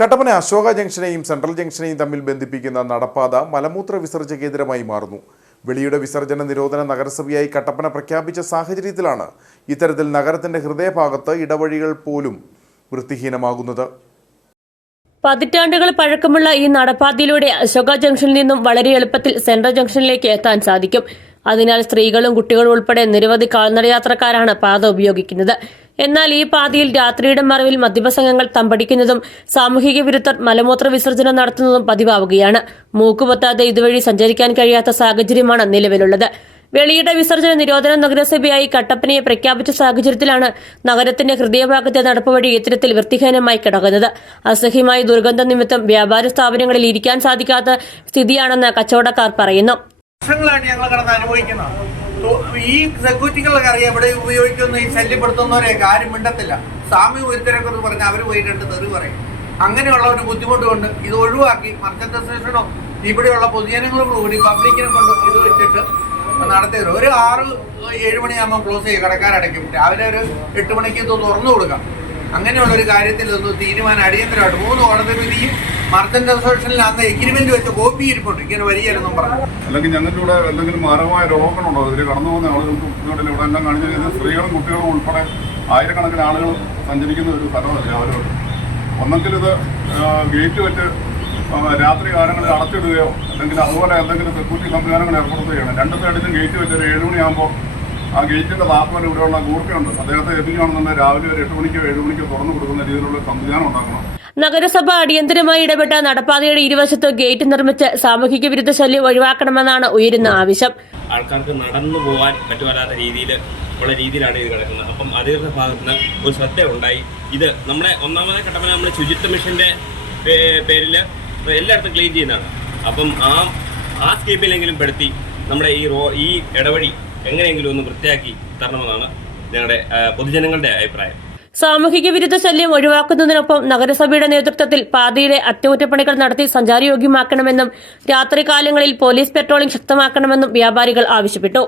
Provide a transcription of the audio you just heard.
കട്ടപ്പന അശോക ജംഗ്ഷനെയും സെൻട്രൽ ജംഗ്ഷനെയും തമ്മിൽ ബന്ധിപ്പിക്കുന്ന നടപ്പാത മലമൂത്ര വിസർജ കേന്ദ്രമായി മാറുന്നു. വെളിയുടെ വിസർജന നിരോധന നഗരസഭയായി കട്ടപ്പന പ്രഖ്യാപിച്ച സാഹചര്യത്തിലാണ് ഇത്തരത്തിൽ നഗരത്തിന്റെ ഹൃദയഭാഗത്ത് ഇടവഴികൾ പോലും വൃത്തിഹീനമാകുന്നത്. പതിറ്റാണ്ടുകൾ പഴക്കമുള്ള ഈ നടപ്പാതയിലൂടെ അശോക ജംഗ്ഷനിൽ നിന്നും വളരെ എളുപ്പത്തിൽ സെൻട്രൽ ജംഗ്ഷനിലേക്ക് എത്താൻ സാധിക്കും. അതിനാൽ സ്ത്രീകളും കുട്ടികളും ഉൾപ്പെടെ നിരവധി കാൽനടയാത്രക്കാരാണ് പാത ഉപയോഗിക്കുന്നത്. എന്നാൽ ഈ പാതയിൽ രാത്രിയുടെ മറവിൽ മദ്യപസംഗങ്ങൾ തമ്പടിക്കുന്നതും സാമൂഹിക വിരുദ്ധർ മലമൂത്ര വിസർജനം നടത്തുന്നതും പതിവാവുകയാണ്. മൂക്കുപൊത്താതെ ഇതുവഴി സഞ്ചരിക്കാൻ കഴിയാത്ത സാഹചര്യമാണ് നിലവിലുള്ളത്. വെളിയുടെ വിസർജന നിരോധന നഗരസഭയായി കട്ടപ്പനയെ പ്രഖ്യാപിച്ച സാഹചര്യത്തിലാണ് നഗരത്തിന്റെ ഹൃദയഭാഗത്തെ നടപ്പുവഴി ഇത്തരത്തിൽ വൃത്തിഹീനമായി കിടക്കുന്നത്. അസഹ്യമായ ദുർഗന്ധ നിമിത്തം വ്യാപാര സ്ഥാപനങ്ങളിൽ ഇരിക്കാൻ സാധിക്കാത്ത സ്ഥിതിയാണെന്ന് കച്ചവടക്കാർ പറയുന്നു. ഈ സെക്യൂരിറ്റികളൊക്കെ അറിയാം ഇവിടെ ഉപയോഗിക്കുന്ന ഈ ശല്യപ്പെടുത്തുന്നവരെയൊക്കെ ആരും മിണ്ടത്തില്ല. സ്വാമി ഒരുത്തരെ കുറിച്ച് പറഞ്ഞാൽ അവർ പോയിട്ട് തെറി പറയും. അങ്ങനെയുള്ള ഒരു ബുദ്ധിമുട്ട് കൊണ്ട് ഇത് ഒഴിവാക്കി മർച്ചന്റ് അസോസിയേഷനോ ഇവിടെയുള്ള പൊതുജനങ്ങളും കൂടി പബ്ലിക്കിനെ കൊണ്ട് ഇത് വെച്ചിട്ട് നടത്തിയത്. ഒരു ആറ് ഏഴ് മണിയാകുമ്പോൾ ക്ലോസ് ചെയ്യുക കടക്കാരടയ്ക്കും. രാവിലെ ഒരു എട്ട് മണിക്ക് ഇത് തുറന്നു കൊടുക്കാം. അങ്ങനെയുള്ള ഒരു കാര്യത്തിൽ ഒന്ന് തീരുമാനം അടിയന്തരമായിട്ട് മൂന്ന് കോടതി വിധിയും മർച്ചന്റ് അസോസിയേഷനിൽ അന്ന് എഗ്രിമെന്റ് വെച്ച കോപ്പി ഇരിപ്പുണ്ട് ഇങ്ങനെ വരികയെന്നും പറഞ്ഞു. അല്ലെങ്കിൽ ഞങ്ങൾക്ക് ഇവിടെ എന്തെങ്കിലും മാരകമായ രോഗങ്ങളുണ്ടോ? ഇതിൽ കടന്നു പോകുന്ന ആളുകൾക്ക് ഇവിടെ ഇവിടെ എല്ലാം കാണിച്ചു സ്ത്രീകളും കുട്ടികളും ഉൾപ്പെടെ ആയിരക്കണക്കിന് ആളുകൾ സഞ്ചരിക്കുന്ന ഒരു സ്ഥലമല്ല അവരോട് ഒന്നെങ്കിൽ ഇത് ഗേറ്റ് വെച്ച് രാത്രി കാലങ്ങളിൽ അടച്ചിടുകയോ അല്ലെങ്കിൽ അതുപോലെ എന്തെങ്കിലും സെക്യൂരിറ്റി സംവിധാനങ്ങൾ ഏർപ്പെടുത്തുകയാണ്. രണ്ട് സൈഡിലും ഗേറ്റ് വെച്ച് ഒരു ഏഴ് മണിയാകുമ്പോൾ ആ ഗേറ്റിന്റെ താപ്പുവരെ ഇവിടെയുള്ള ഗൂർക്കയുണ്ട് അദ്ദേഹത്തെ എത്തിക്കുകയാണെന്നുണ്ടെങ്കിൽ രാവിലെ ഒരു എട്ട് മണിക്കോ ഏഴ് മണിക്കോ തുറന്നു കൊടുക്കുന്ന രീതിയിലുള്ള സംവിധാനം ഉണ്ടാക്കണം. നഗരസഭ അടിയന്തരമായി ഇടപെട്ട നടപ്പാതയുടെ ഇരുവശത്ത് ഗേറ്റ് നിർമ്മിച്ച് സാമൂഹിക വിരുദ്ധ ശല്യം ഒഴിവാക്കണമെന്നാണ് ഉയരുന്ന ആവശ്യം. ആൾക്കാർക്ക് നടന്നു പോകാൻ പറ്റുമല്ലാത്ത രീതിയിൽ ഉള്ള രീതിയിലാണ് ഇത് കിടക്കുന്നത്. അപ്പം അധികൃത ഭാഗത്ത് നിന്ന് ഒരു ശ്രദ്ധ ഉണ്ടായി. ഇത് നമ്മുടെ ഒന്നാമത്തെ കട്ടപ്പന നമ്മുടെ ശുചിത്വ മിഷന്റെ പേരിൽ എല്ലായിടത്തും ക്ലീൻ ചെയ്യുന്നതാണ്. അപ്പം ആ ആ സ്കീപ്പിലെങ്കിലും പെടുത്തി നമ്മുടെ ഈ റോ ഈ ഇടവഴി എങ്ങനെയെങ്കിലും ഒന്ന് വൃത്തിയാക്കി തരണമെന്നാണ് ഞങ്ങളുടെ പൊതുജനങ്ങളുടെ അഭിപ്രായം. സാമൂഹിക വിരുദ്ധ ശല്യം ഒഴിവാക്കുന്നതിനൊപ്പം നഗരസഭയുടെ നേതൃത്വത്തിൽ പാതയിലെ അറ്റകുറ്റപ്പണികൾ നടത്തി സഞ്ചാരയോഗ്യമാക്കണമെന്നും രാത്രികാലങ്ങളിൽ പോലീസ് പെട്രോളിംഗ് ശക്തമാക്കണമെന്നും വ്യാപാരികൾ ആവശ്യപ്പെട്ടു.